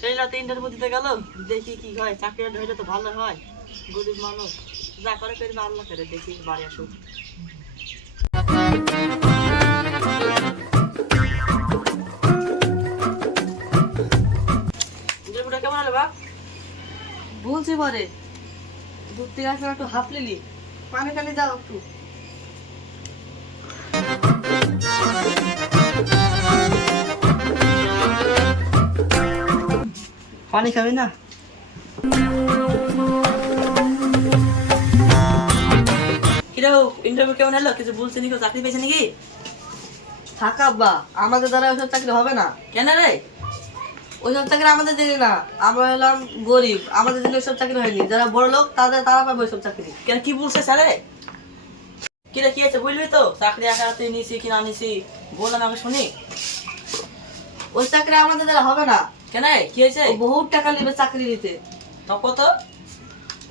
সেই রাতে ইন্টারভিউ দিতে গেল, দেখি কি হয়, চাকরিটা হইলে তো ভালো হয়। গরিব মানুষ যা করে করবে আল্লাহ করে, দেখি বাড়ি আসুক। ইন্টারভিউটা কেমন হলো বা? বলছি পরে দূর থেকে আসলে একটু হাফ লিলি, পানি টানি দাও একটু। পানি খাবি না? কিরে ইন্টারভিউ কেমন হলো? কিছু বলছে নাকি, চাকরি পেয়েছে নাকি? থাকা বা আমাদের দ্বারা ওইসব চাকরি হবে না। কেন রে? ওইসব চাকরি আমাদের দিনে না, আমরা হলাম গরিব, আমাদের দিনে ওইসব চাকরি হয়নি। যারা বড় লোক তারা পাবে ওইসব চাকরি। কেন কি বলছে স্যারে? কিরে কি আছে বলবি তো? চাকরি আশা তুই নিছি কি না নিছি বল, আমাকে শুনি। ওই চাকরি আমাদের দ্বারা হবে না। কেন কি হয়েছে? বহুত টাকা নিবে চাকরি দিতে। তো কত?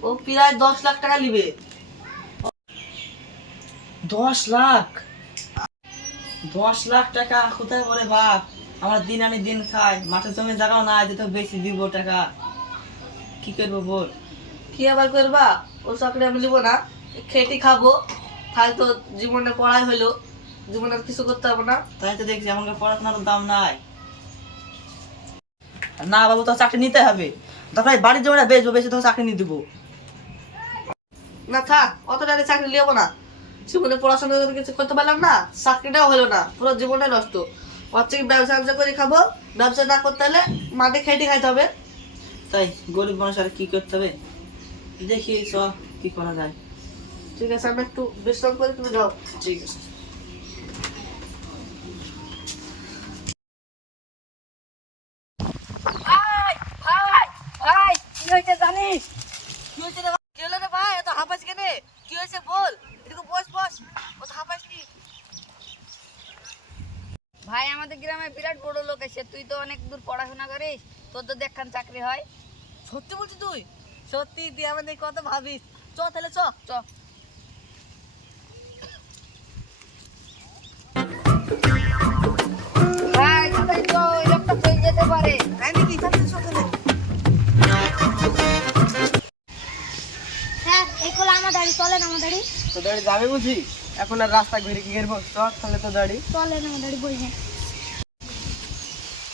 ও প্রায় 10 লাখ টাকা নিবে। 10 লাখ? 10 লাখ টাকা কোথায় বলে বাপ? আমার দিন আনি দিন খাই, মাঠে জমি জায়গাও নাই যে তো বেশি দিব টাকা। কি করবো বল? কি আবার করবা? ও চাকরি আমি নিবো না, খেটে খাবো। তাই তো জীবনে পড়াই হইলো, জীবনে আর কিছু করতে হবে না। তাই তো দেখছি এখনকার পড়াশোনার দাম নাই। না বাবু, তো চাকরি নিতে হবে। তখন বাড়ির জমিটা বেচবো, বেশি তো চাকরি নিয়ে দিবো। না থাক, অত টাকা চাকরি লিখবো না। জীবনে পড়াশোনা করে কিছু করতে পারলাম না, চাকরিটাও হলো না, পুরো জীবনটাই নষ্ট। হচ্ছে কি ব্যবসা করে খাবো, ব্যবসা না করতে হলে মাঠে খেটে খাইতে হবে। তাই গরিব মানুষ আর কি করতে হবে, দেখি চ কি করা যায়। ঠিক আছে, আমি একটু বিশ্রাম করে, তুমি যাও। ঠিক আছে। ভাই ভাই ভাই, কি হয়েছে জানিস? কি হয়েছে রে ভাই? কি হলো রে ভাই? এত হাঁপাস কেন? কি হয়েছে বল। এদিকে বস বস, অত হাঁপাস কি? ভাই আমাদের গ্রামে বিরাট বড় লোক এসে, তুই তো অনেক দূর পড়াশোনা করিস, তোর তো দেখখান চাকরি হয়। সত্যি বলছিস তুই? সত্যি? তুই আমাদের কত ভাবিস। চ তাহলে চ। চ। ভাই তাড়াতাড়ি চ, ওই লোকটা চলে যেতে পারে। তাই নাকি? তাহলে চ তাহলে। স্যার এই কোলা আমার দাড়ি, চলেন আমার দাড়ি, তো দাঁড়িয়ে যাবে বুঝি? এখন আর রাস্তা ঘুরে কি করবো? চল তাহলে তো দাঁড়ি। চলেন আমার দাড়ি বলছেন।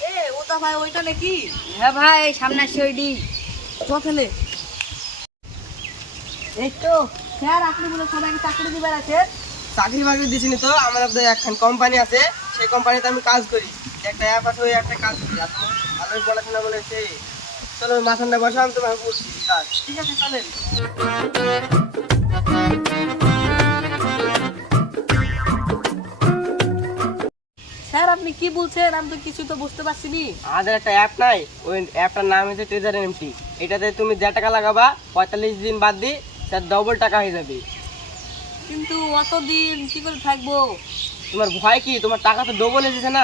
এ ওটা ভাই, ওইটা নাকি? হ্যাঁ ভাই, এই সামনে আসছে ওইডি। চ তাহলে। এই তো স্যার, আপনি বলে সবাইকে চাকরি দিবার আছে? চাকরি বাকরি দিছিনি তো, আমার একখান কোম্পানি আছে, সেই কোম্পানিতে আমি কাজ করি। একটা অ্যাপ আছে, ওই একটা কাজ করি। আপনি ভালোই পড়াশোনা বলেছে। চলো মাথানটা বসো, আমি তোমাকে বলছি কাজ। ঠিক আছে চলেন। স্যার আপনি কি বলছেন? আমি তো কিছু তো বুঝতে পারছি নি। আমাদের একটা অ্যাপ নাই, ওই অ্যাপটার নাম হচ্ছে ট্রেজার এমটি। এটাতে তুমি যে টাকা লাগাবা 45 দিন বাদ দিয়ে তার ডবল টাকা হয়ে যাবে। কিন্তু অতদিন কি করে থাকবো? তোমার ভয় কি? তোমার টাকা তো ডবল এসেছে না।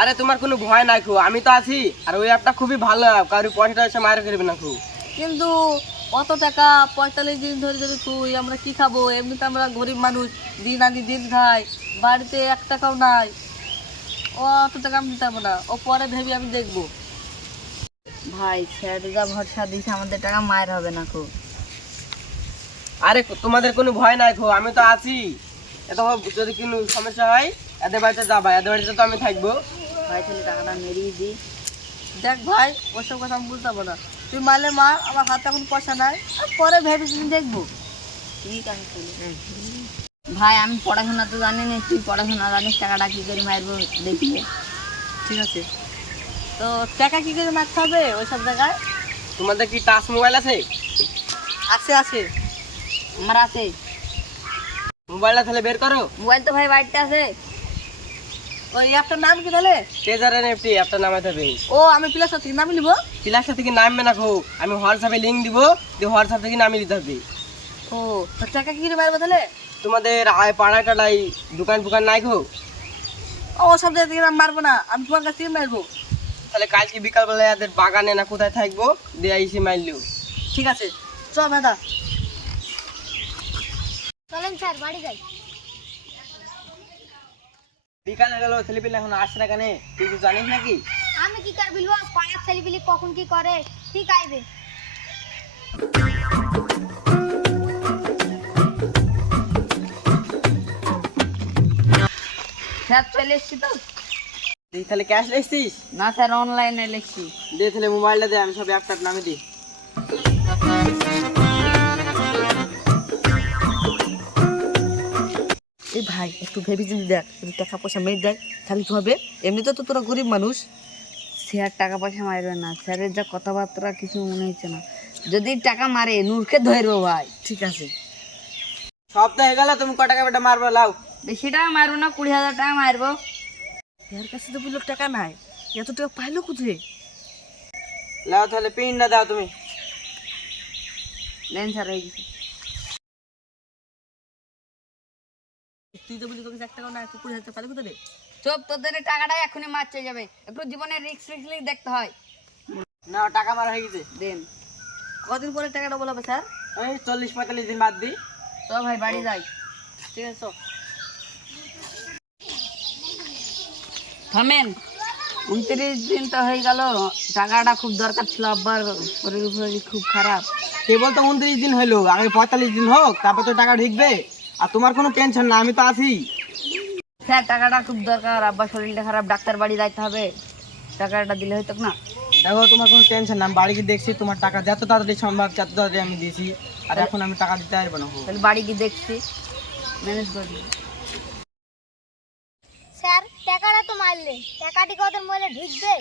আরে তোমার কোনো ভয় নাই খু, আমি তো আছি। আর ওই অ্যাপটা খুবই ভালো অ্যাপ, কারোর পয়সাটা এসে মায়ের করবে না খু। কিন্তু অত টাকা 45 দিন ধরে যদি তুই, আমরা কি খাবো? এমনিতে আমরা গরিব মানুষ, দিন আনি দিন খাই, বাড়িতে 1 টাকাও নাই। ও অত টাকা আমি দিতে পারবো না, ও পরে ভেবে আমি দেখবো। ভাই স্যার যা ভরসা দিছে, আমাদের টাকা মায়ের হবে না খুব। আরে তোমাদের কোনো ভয় নাই খো, আমি তো আছি। এত যদি কোনো সমস্যা হয় এদের বাড়িতে যাবা, এদের বাড়িতে তো আমি থাকবো। ভাই তাহলে টাকাটা মেরিয়ে দিই। দেখ ভাই, ওসব কথা আমি বলতে পারবো না। তুই মারলে মার, আমার হাতে এখন পয়সা নাই, পরে ভেবে দেখবো। ঠিক আছে ভাই, আমি পড়াশোনা তো জানি না, তুই পড়াশোনা জানিস, টাকাটা কি করে মারবো দেখি। ঠিক আছে। তো টাকা কি করে মারতে হবে ওইসব জায়গায়? তোমাদের কি টাচ মোবাইল আছে? আছে আছে, আমার আছে। মোবাইলটা তাহলে বের করো। মোবাইল তো ভাই বাড়িতে আছে। ওই অ্যাপটার নাম কি তাহলে? ট্রেজার এনএফটি অ্যাপটা নামাতে হবে। ও আমি প্লাস থেকে নামিয়ে নিবো। প্লাসটা থেকে নামবে না খো, আমি হোয়াটসঅ্যাপে লিঙ্ক দিব, দিয়ে হোয়াটসঅ্যাপ থেকে নামিয়ে দিতে হবে। ও তো টাকা কি করে মারবো তাহলে? তোমাদের আয় পাড়ায় টাড়াই দোকান ফোকান নাই খো? ও সব জায়গা থেকে আমি মারবো না, আমি তোমার কাছ থেকে মারবো। তাহলে কালকে বিকালবেলা এদের বাগানে না কোথায় থাকবো, দিয়ে এসে মারলিও। ঠিক আছে চ মেধা। চলেন স্যার বাড়ি যাই। বিকালে গেল, ছেলেপিলে এখন আসছে না কেন, তুই কিছু জানিস নাকি? আমি কি করে বলবো পাড়ার ছেলেপিলি কখন কি করে ঠিক আইবে। স্যার চলে এসছি তো। তুই তাহলে ক্যাশ লিখছিস? না স্যার অনলাইনে লিখছি। দে তাহলে মোবাইলটা দে, আমি সব অ্যাপ ট্যাপ নামে দিই। এই ভাই একটু ভেবে চিন্তে দেখ, যদি টাকা পয়সা মেরে দেয় তাহলে কি হবে? এমনিতে তো তোরা গরিব মানুষ। স্যার টাকা পয়সা মারবে না, স্যারের যা কথাবার্তা কিছু মনে হচ্ছে না। যদি টাকা মারে নূরকে ধরবো ভাই। ঠিক আছে, সপ্তাহ হয়ে গেল, তুমি ক টাকা বেটা মারবো লাও। বেশি টাকা মারবো না, 20,000 টাকা মারবো। এর কাছে তো বললো টাকা নাই, এত টাকা পাইলো কোথায়? লাও তাহলে পিনটা দাও তুমি। নেন স্যার হয়ে গেছে। তুই তো বলি তোকে 1 টাকা না, 20,000 পাইলো কোথায়? চুপ, তোদের এই টাকাটা এখনই মার চলে যাবে। একটু জীবনের রিস্ক দেখতে হয়। না, টাকা মারা হয়ে গেছে। দেন। কদিন পরে টাকাটা বলাবে স্যার? এই 40-45 দিন বাদ দিই। তো ভাই বাড়ি যাই। ঠিক আছে, চল। থামেন, 29 দিন তো হয়ে গেল। টাকাটা খুব দরকার ছিল, আব্বার শরীর খুব খারাপ। কেবল তো 29 দিন হইলো, আগে 45 দিন হোক, তারপর তো টাকা ঢুকবে। আর তোমার কোনো টেনশন না, আমি তো আছি। স্যার টাকাটা খুব দরকার, আব্বার শরীরটা খারাপ, ডাক্তার বাড়ি যাইতে হবে। টাকাটা দিলে হয়তো না। দেখো, তোমার কোনো টেনশন না, আমি বাড়ি গিয়ে দেখছি তোমার টাকা যত তাড়াতাড়ি সম্ভব তত তাড়াতাড়ি আমি দিয়েছি। আর এখন আমি টাকা দিতে পারবো না। তাহলে বাড়ি গিয়ে দেখছি, ম্যানেজ করবি। স্যার টাকাটা তো মারলে, টাকাটি কত মইলে ঢুকবে?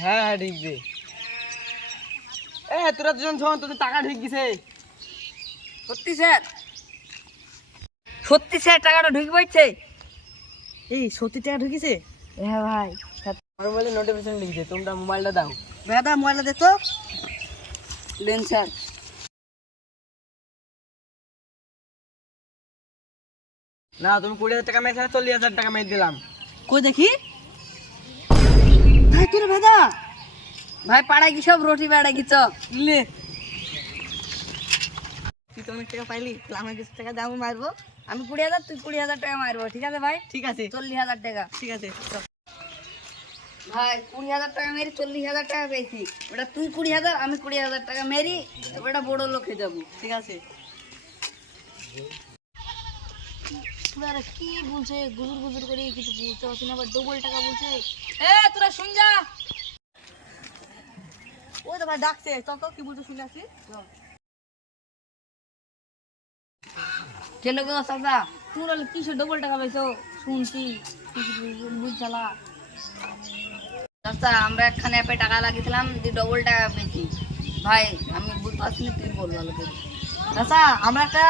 হ্যাঁ হ্যাঁ, ঢুকবে। তোরা দুজন শোন, তোদের টাকা ঢুক গেছে। সত্যি স্যার? সত্যি স্যার টাকাটা ঢুকে পড়ছে? এই সত্যি টাকা ঢুকেছে? হ্যাঁ ভাই। আমার মোবাইলে নোটিফিকেশন লিখছে, তোমরা মোবাইলটা দাও। দাদা মোবাইলটা দে তো। Lane sir. না, তুমি 20,000 টাকা মেরে 40,000 টাকা মেরে দিলাম। কই দেখি। ভাই তোর ভেদা ভাই পাড়ায় কি সব রুটি বেড়া কি চক লে, তুই তো অনেক টাকা পাইলি, আমার 20 টাকা দাম মারবো। আমি 20,000, তুই 20,000 টাকা মারবো। ঠিক আছে ভাই? ঠিক আছে 40,000 টাকা। ঠিক আছে, চল। ভাই 20,000 টাকা মেরি 40,000 টাকা পেয়েছি। ওটা তুই 20,000, আমি 20,000 টাকা মেরি, ওটা বড় লোকে যাবো। ঠিক আছে। তোরা কি বলছে গুজুর গুজুর করে কিছু বুঝতে পারছি না, আবার ডবল টাকা বলছে। এ তোরা শুন যা। ওই তো ভাই ডাকছে, চল তো, কি বলছো শুনে আসি। চলো গো চাচা, তোরা কিসে ডবল টাকা পেয়েছো শুনছি, বুঝছালা। চাচা আমরা একখানে অ্যাপে টাকা লাগিয়েছিলাম, দিয়ে ডবল টাকা পেয়েছি। ভাই আমি বুঝতে পারছি না, তুই বল ভালো করে। আচ্ছা, আমরা একটা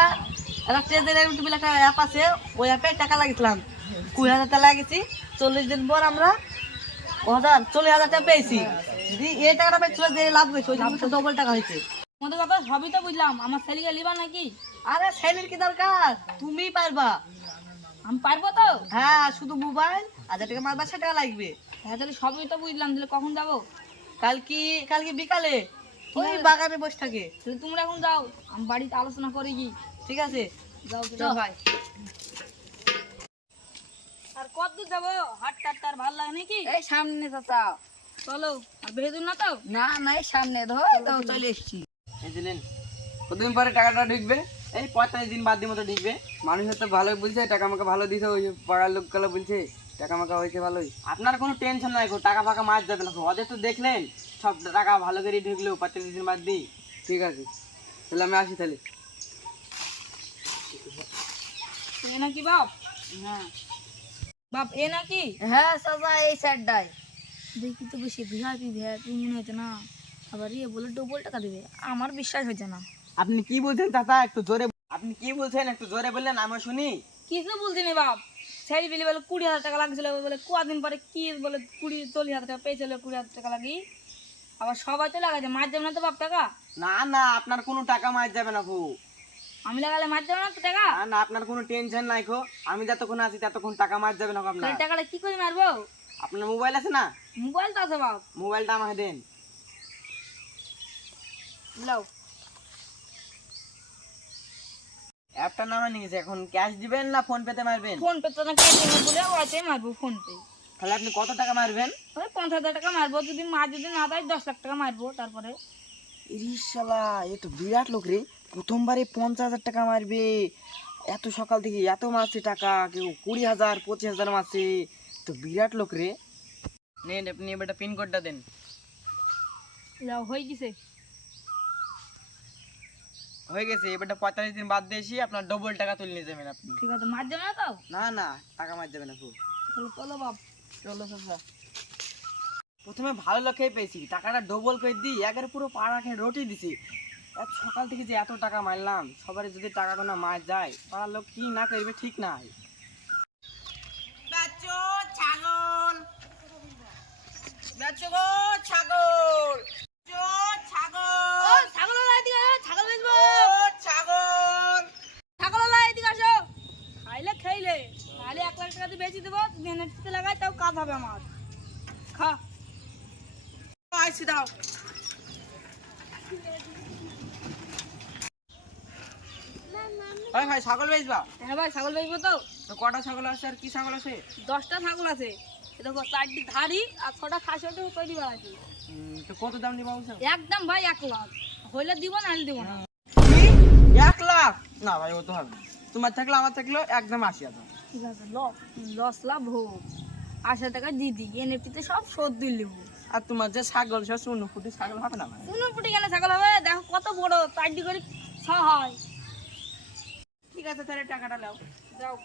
ট্রেজারি টেবিল একটা অ্যাপ আছে, ওই অ্যাপে টাকা লাগিয়েছিলাম। 20,000 টাকা লাগিয়েছি, 40 দিন পর আমরা 40,000 টাকা পেয়েছি। যদি এই টাকাটা পেয়েছিল, যে লাভ হয়েছে, ওই ডবল টাকা হয়েছে। তোমাদের কথা সবই তো বুঝলাম, আমার ছেলেকে লিবা নাকি? আরে ছেলের কি দরকার, তুমি পারবা। আমি পারবো তো? হ্যাঁ, শুধু মোবাইল 1,000 টাকা মারবা, 1,000 টাকা লাগবে। হ্যাঁ তাহলে সবই তো বুঝলাম, তাহলে কখন যাবো? কালকে বিকালে ওই বাগানে বসে থাকে। তাহলে তোমরা এখন যাও, আমি বাড়িতে আলোচনা করে কি। ঠিক আছে, যাও যাও ভাই। আর কত দূর যাবো? হাট টাট আর ভালো লাগে নাকি? এই সামনে চাচা, চলো। আর বেশি দূর না তো? না না, এই সামনে ধর তো চলে এসছি। এই দিলেন, কতদিন পরে টাকাটা ঢুকবে? এই 45 দিন বাদ দিয়ে মতো ঢুকবে। মানুষ তো ভালোই বলছে, টাকা আমাকে ভালো দিছে, ওই যে পাড়ার লোকগুলো বলছে টাকা আমাকে হয়েছে ভালোই। আপনার কোনো টেনশন নাই গো, টাকা ফাঁকা মার যাবে না। ওদের তো দেখলেন সব টাকা ভালো করে ঢুকলো 45 দিন বাদ দিই। ঠিক আছে, তাহলে আমি আসি তাহলে। এ নাকি বাপ? হ্যাঁ বাপ এ নাকি? হ্যাঁ চাচা, এই সাইডটাই। দেখি তো বেশি ভিআইপি ভিআইপি মনে হচ্ছে না, আবার ইয়ে বলে ডবল টাকা দেবে, আমার বিশ্বাস হচ্ছে না। আপনি কি বলছেন চাচা, একটু জোরে, আপনি কি বলছেন একটু জোরে বললেন, আমরা শুনি। কিছু বলছি না বাপ। ছেলে বিলি বলে 20,000 টাকা লাগছিল, বলে কদিন পরে কি বলে 40,000 টাকা পেয়েছিল, 20,000 টাকা লাগি। আবার সবাই তো লাগাইছে, মার যাবে না তো বাপ টাকা? না না, আপনার কোনো টাকা মার যাবে না গো। আমি লাগালে মার যাবে না তো টাকা? না না, আপনার কোনো টেনশন নাই গো, আমি যতক্ষণ আছি ততক্ষণ টাকা মার যাবে না গো আপনার। তাহলে টাকাটা কি করে মারবো? আপনার মোবাইল আছে না? মোবাইল তো আছে বাপ। মোবাইলটা আমাকে দেন। লাও। অ্যাপটা নামে নিয়েছে, এখন ক্যাশ দিবেন না ফোন পেতে মারবেন? ফোন পে তো না কেটে বলে আছে, মারবো ফোন পে। তাহলে আপনি কত টাকা মারবেন? ওই 50,000 টাকা মারবো, যদি মা যদি না দেয় 10 লাখ টাকা মারবো। তারপরে ইরিশালা, এ তো বিরাট লোক রে। প্রথমবারে 50,000 টাকা মারবে। এত সকাল থেকে এত মারছে টাকা, কেউ 20,000 25,000 মারছে। তো বিরাট লোক রে। নেন আপনি এবার পিন কোডটা দেন। যাও হয়ে গেছে। হয়ে গেছে। এবারটা 45 দিন বাদ দিয়ে এসে আপনার ডবল টাকা তুলে নিয়ে যাবেন আপনি। ঠিক আছে, মার যাবে না তাও? না না, টাকা মার যাবে না। চলো চলো বাপ। চলো চাচা। প্রথমে ভালো লোকই পেয়েছি, টাকাটা ডবল করে দিই, একের পুরো পাড়া খেয়ে রুটি দিছি। এত সকাল থেকে যে এত টাকা মারলাম, সবার যদি টাকা কোনো মার যায়, পাড়ার লোক কি না করবে ঠিক নাই। ছাগল বেচো গো, ছাগল ছাগল ছাগল এদিকে, ছাগল বেচবো। ছাগল। ছাগল এদিকে আসো। খাইলে খাইলে, তাহলে 1 লাখ টাকা দিয়ে বেচে দেবো, মেহনতিতে লাগাই তাও কাজ হবে আমার। খা। আইসি দাও। ভাই ছাগল বেচবা? হ্যাঁ ভাই, ছাগল বেচবো তো। তো কটা ছাগল আছে আর কি ছাগল আছে? 10টা ছাগল আছে। এ দেখো, 4টি ধাড়ি আর 6টা খাসি তৈরি বাড়াচ্ছি। তো কত দাম দিবা বলছো? একদম ভাই 1 লাখ। হইলে দিব না, হলে দিব না। 1 লাখ? না ভাই, ও তো হবে না। তোমার থাকলে আমার থাকলেও একদম 80,000। ঠিক আছে, লস লাভ হোক। 80 টাকা দিদি এনএফটিতে সব শোধ দিয়ে নেব। আর তোমার যে ছাগল, সে শূন্য ফুটি ছাগল হবে না ভাই। কোন ফুটি কেন ছাগল হবে? দেখো কত বড়, 4টি করে 6 হয়। ঠিক আছে, তাহলে টাকাটা নাও। যাও।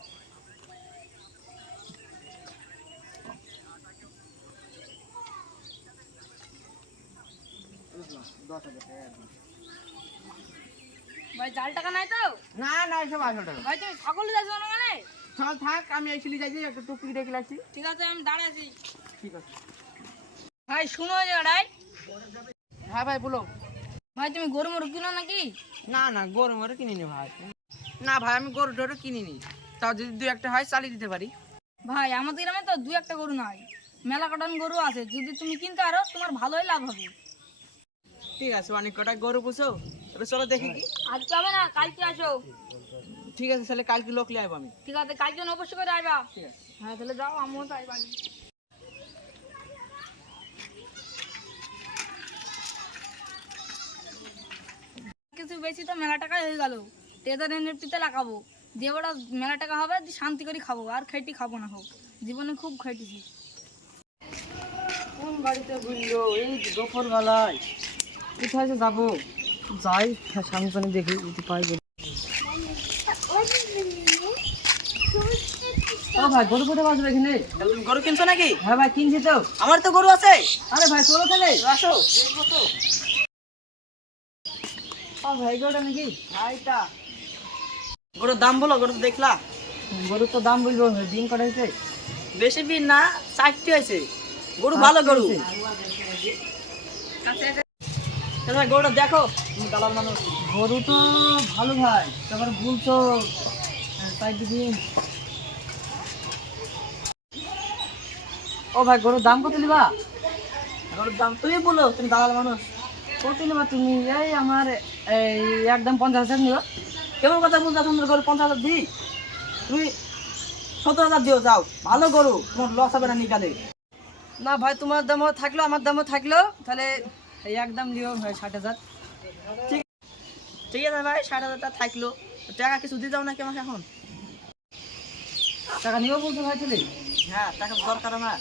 ভাই জাল টাকা নাই তো? না না, এসব 800 টাকা। ভাই তুমি ছাগল যাচ্ছ না মানে? চল থাক, আমি এসে যাই, একটা টুকরি রেখে আসি। ঠিক আছে, আমি দাঁড়ায় আছি। ঠিক আছে। ভাই শুনো এই জায়গাটায়। হ্যাঁ ভাই বলো। ভাই তুমি গরু মরু কিনো নাকি? না না, গরু মরে কিনিনি ভাই। না ভাই, আমি গরু টরু কিনিনি। তাও যদি 2-1টা হয় চালিয়ে দিতে পারি। ভাই আমাদের গ্রামে তো 2-1টা গরু নাই, মেলা কাটান গরু আছে। যদি তুমি কিনতে পারো তোমার ভালোই লাভ হবে। ঠিক আছে, অনেক কটা গরু পুষো। এবার চলো দেখি কি। আজ যাবে না, কালকে আসো। ঠিক আছে, তাহলে কালকে লোক লিয়ে আসবো আমি। ঠিক আছে, কালকে অবশ্যই করে আইবা। ঠিক আছে। হ্যাঁ তাহলে যাও, আমিও তাই বাড়ি। কিছু বেশি তো মেলা টাকা হয়ে গেল। টেজার এনএফটিতে লাগাবো। যে ওটা মেলা টাকা হবে শান্তি করে খাবো, আর খেটি খাবো না। হোক, জীবনে খুব খেটেছি। কোন বাড়িতে ঘুরলো এই দুপুর বেলায়? কোথায় যে যাবো? যাই সামনে দেখি যদি পাই। ও ভাই, গরু কোথায় বাঁচবে এখানে? তুমি গরু কিনছো নাকি? হ্যাঁ ভাই, কিনছি তো। আমার তো গরু আছে। আরে ভাই চলো তাহলে। আসো, দেখবো তো। ও ভাই, গরুটা নাকি? এইটা গরুর দাম বলো, গরু তো দেখলা। গরুর তো দাম বলবো, দিন কটা হয়েছে? বেশি দিন না, 4টি হয়েছে। গরু ভালো গরু। তাহলে গরুটা দেখো, তুমি দালাল মানুষ। গরু তো ভালো ভাই, তারপর বলছো তাই দিন। ও ভাই, গরুর দাম কত নিবা? গরুর দাম তুমি বলো, তুমি দালাল মানুষ। কত নিবা তুমি? এই আমার এই একদম 50,000 নিবা। কেমন কথা বলছো? তোমার গরু 50,000 দিই, তুমি 17,000 দিও। যাও, ভালো গরু, তোমার লস হবে না নিকালে। না ভাই, তোমার দামও থাকলো আমার দামও থাকলো, তাহলে এই একদম নিও ভাই 60,000। ঠিক আছে ভাই, 60,000 টাকা থাকলো। টাকা কিছু দিয়ে যাও নাকি আমাকে এখন? টাকা নিও বলছো ভাই তাহলে? হ্যাঁ, টাকা দরকার আমার।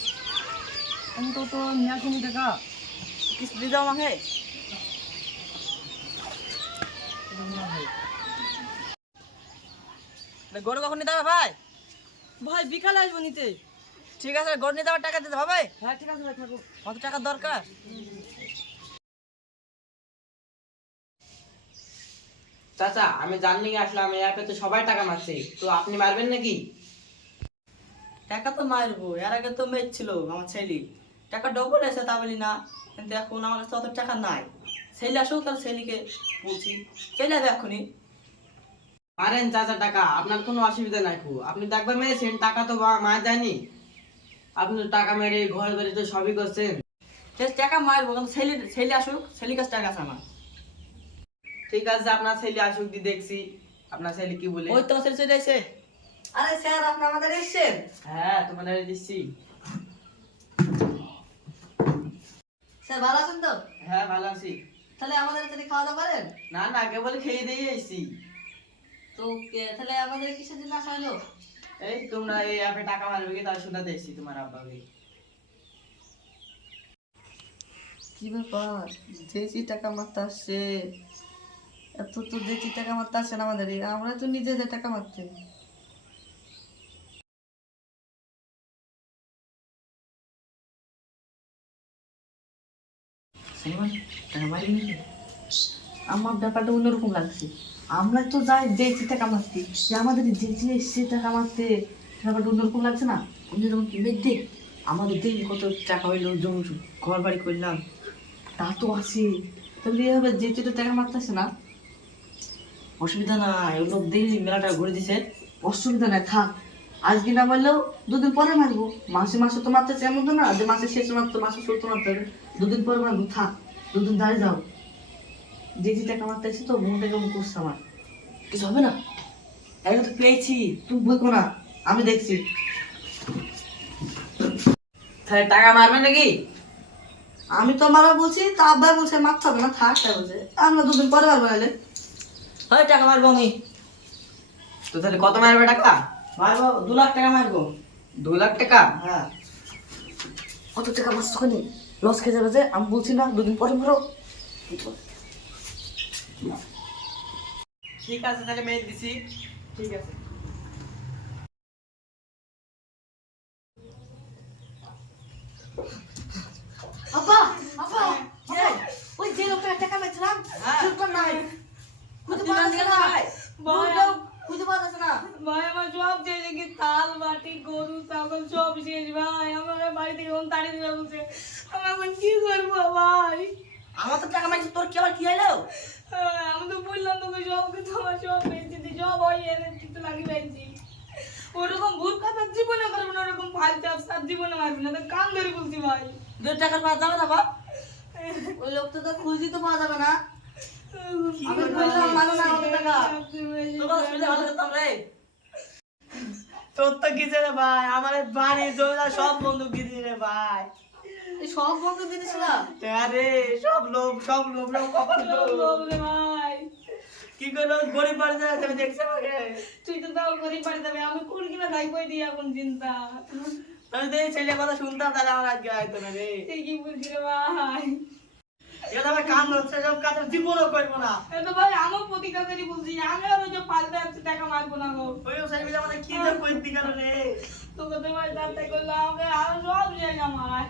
আমি তো তো নিয়ে আসিনি টাকা। কিছু দিয়ে যাও আমাকে। গরু কখন নিতে হবে ভাই? ভাই বিকালে আসবো নিতে। ঠিক আছে, গরু নিতে হবে, টাকা দিতে হবে। হ্যাঁ ঠিক আছে ভাই, থাকো। কত টাকা দরকার? চাচা, আমি জানি আসলাম এই অ্যাপে তো সবাই টাকা মারছে, তো আপনি মারবেন নাকি? টাকা তো মারবো, এর আগে তো মেরেছিল আমার ছেলে। টাকা ডবল এসে তা বলি না, কিন্তু এখন আমার কাছে অত টাকা নাই। ছেলে আসুক, তাহলে ছেলেকে বলছি চলে যাবে এখনই। মারেন চাচা টাকা, আপনার কোনো অসুবিধা নাই। আপনি তো একবার মেরেছেন, টাকা তো মার যায়নি। আপনি তো টাকা মেরে ঘর বাড়ি তো সবই করছেন। টাকা মারবো, কিন্তু ছেলে আসুক, ছেলের কাছে টাকা আছে আমার। ঠিক আছে, আপনার ছেলে আসুক দি দেখছি আপনার ছেলে কি বলে। ওই তো ছেলে চলে এসে। আরে স্যার, আপনি আমাদের এসেছেন? হ্যাঁ, তোমাদের দিচ্ছি। স্যার ভালো আছেন তো? হ্যাঁ ভালো আছি। তাহলে আমাদের এখানে খাওয়া দাওয়া করেন? না না কেবল খেয়ে দিয়ে এসছি। তো তাহলে আমাদের কিসের জন্য আসা হলো? এই তোমরা এই অ্যাপে টাকা মারবে কি তার শুনতে এসছি তোমার আব্বাকে। কি ব্যাপার, দেশি টাকা মারতে আসছে? এত তো দেশি টাকা মারতে আসছে না আমাদের, আমরা তো নিজেদের টাকা মারতে। সালমান, টাকা মারি নাকি? আমার ব্যাপারটা অন্যরকম লাগছে। আমরা তো যাই দেশি টাকা মারতে, আমাদের দেশি এসছে টাকা মারতে, ব্যাপারটা অন্যরকম লাগছে না? অন্যরকম কি মেঘ দেখ, আমাদের দিন কত টাকা হইলো, জমি ঘর বাড়ি করলাম, তা তো আছে। তাহলে এভাবে যেতে তো টাকা মারতেছে না, অসুবিধা নাই। ওই লোক দেখি মেলাটা ঘুরে দিছে, অসুবিধা নাই, থাক। আজকে না মারলেও দুদিন পরে মারবো। মাসে মাসে তো মারতেছে, এমন তো না যে মাসের শেষে মারতো, মাসে শুরু তো মারতে হবে। দুদিন পরে মারবো, থাক, দুদিন দাঁড়িয়ে যাও। যে টাকা মারতে এসে তো মনটা কেমন করছে আমার, কিছু হবে না। এখন তো পেয়েছি, তুমি বলবো না, আমি দেখছি। তাহলে টাকা মারবে নাকি? আমি তো মারা বলছি, তা আব্বা বলছে মারতে হবে না, থাক। তাই বলছে আমরা দুদিন পরে মারবো। নাহলে হয় টাকা মারবো আমি। তো তাহলে কত মারবে টাকা? মারবো 2 লাখ টাকা মারবো। 2 লাখ টাকা? হ্যাঁ। কত টাকা মারছো খানি, লস খেয়ে যাবে যে। আমি বলছি না দুদিন পরে মারো। ঠিক আছে তাহলে মেয়ে দিছি। ঠিক আছে। আব্বা, আব্বা, আব্বা, ওই যে লোকটা টাকা মেরেছিলাম, হ্যাঁ। চুপ নাই। খুঁজে পাওয়া যাচ্ছে না, খুঁজে পাওয়া যাচ্ছে না। ভাই আমার সব শেষ, কি থাল বাটি গরু ছাগল সব শেষ ভাই। আমার বাড়ি থেকে এখন তাড়িয়ে দিবে বলছে, আমি এখন কি করবো ভাই? আমার তো টাকা মারছি, তোর কি আবার কি হইলো? আমি তো বললাম তোকে সব কিছু, আমার সব বেঁচেছি, সব ওই এনে কিছু লাগিয়ে ফেলছি। ওরকম ভুল কথা জীবনে করবো না, ওরকম ফালতু আফসার জীবনে মারবি না, তো কান ধরে বলছি ভাই। 2 টাকা পাওয়া যাবে না বাপ, ওই লোকটা তো খুঁজি তো পাওয়া যাবে না। আমি বললাম মানো না আমাদের টাকা, তোর কথা শুনলে ভালো করতাম রে। তোর তো কিছু রে ভাই, আমার বাড়ি জমিদার সব বন্ধু গিয়েছি রে ভাই। এই সব বন্ধু দিদিস না, আরে সব লোভ কখন সব লোক রে ভাই। কি করবো, গরিব বাড়ি যায় তুমি দেখছো আমাকে। তুই তো তাও গরিব বাড়ি যাবে, আমি কোন কিনা যাই কই দিই এখন চিন্তা। আমি তো এই ছেলের কথা শুনতাম, তাহলে আমার আজকে আইতো না রে। তুই কি বলছি রে ভাই? এটা আমার কাম হচ্ছে, সব কাজ জীবনও করবো না। এতো ভাই আমার প্রতিকারই বলছি, আমি আর ওই যে ফালতু আছে টাকা মারবো না গো। ওই ছেলে আমাদের কি যে কইতে গেল রে। তোকে তো ভাই যাতে করলো আমাকে আরো সব শেষ আমার।